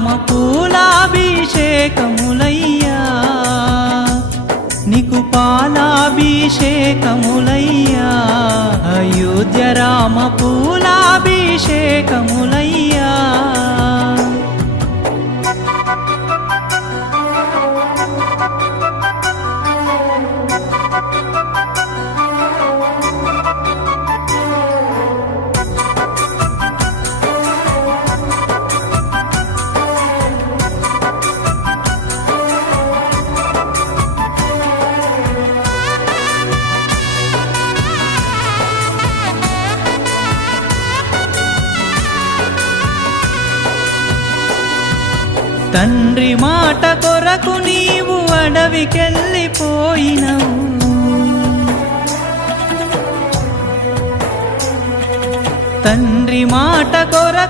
రామ పూలాభిషేకములయ్యా నీకు పాలాభిషేకములయ్యా అయోధ్య రామ పూలాభిషేకములయ్యా తండ్రి మాట కొరకు నీవు అడవికెళ్ళిపోయినవు తండ్రి మాట కొరకు